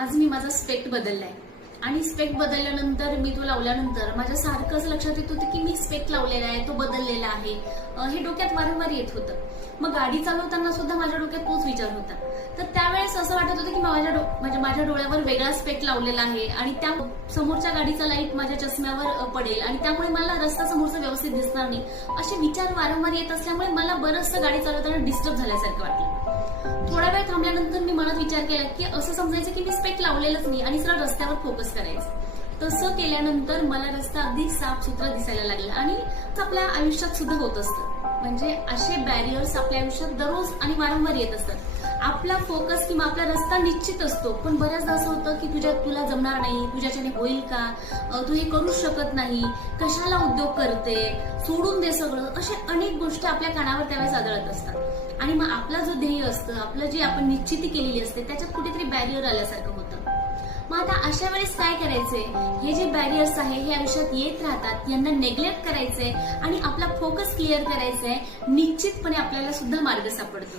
आज मी माझा स्पेक्ट बदललाय आणि स्पेक्ट बदलल्यानंतर मी तो लावल्यानंतर माझ्या सारखं असं लक्षात येत होतं की मी स्पेक्ट लावलेला आहे, तो बदललेला आहे, हे डोक्यात वारंवार येत होतं. मग गाडी चालवताना सुद्धा माझ्या डोक्यात तोच विचार होता. तर त्यावेळेस असं वाटत होतं की माझ्या डोळ्यावर वेगळा स्पेक्ट लावलेला आहे आणि त्या समोरच्या गाडीचा लाईट माझ्या चष्म्यावर पडेल आणि त्यामुळे मला रस्ता समोरचा व्यवस्थित दिसणार नाही, असे विचार वारंवार येत असल्यामुळे मला बरंचसं गाडी चालवताना डिस्टर्ब झाल्यासारखं वाटलं. थोडा वेळ थांबल्यानंतर मी मनात विचार केला की असं समजायचं की मी स्पेक्ट लावलेलंच नाही आणि सरळ रस्त्यावर फोकस करायचं. तसं केल्यानंतर मला रस्ता अगदी साफ सुथरा दिसायला लागला आणि आपल्या आयुष्यात सुद्धा होत असतं. म्हणजे असे बॅरियर्स आपल्या आयुष्यात दररोज आणि वारंवार येत असतात. आपला फोकस किंवा आपला रस्ता निश्चित असतो, पण बऱ्याचदा असं होतं की तुला जमणार नाही, तुझ्याच्याने होईल का, तू हे करू शकत नाही, कशाला उद्योग करते, सोडून दे सगळं, अशा अनेक गोष्टी आपल्या कानावर त्यावेळेस आदळत असतात. आणि मग आपला जो ध्येय असतं, आपलं जे आपण निश्चिती केलेली असते, त्याच्यात कुठेतरी बॅरियर आल्यासारखं होतं. मग आता अशा वेळेस काय करायचंय? हे जे बॅरियर्स आहे हे आयुष्यात येत राहतात, यांना नेग्लेक्ट करायचंय आणि आपला फोकस क्लिअर करायचंय. निश्चितपणे आपल्याला सुद्धा मार्ग सापडतो.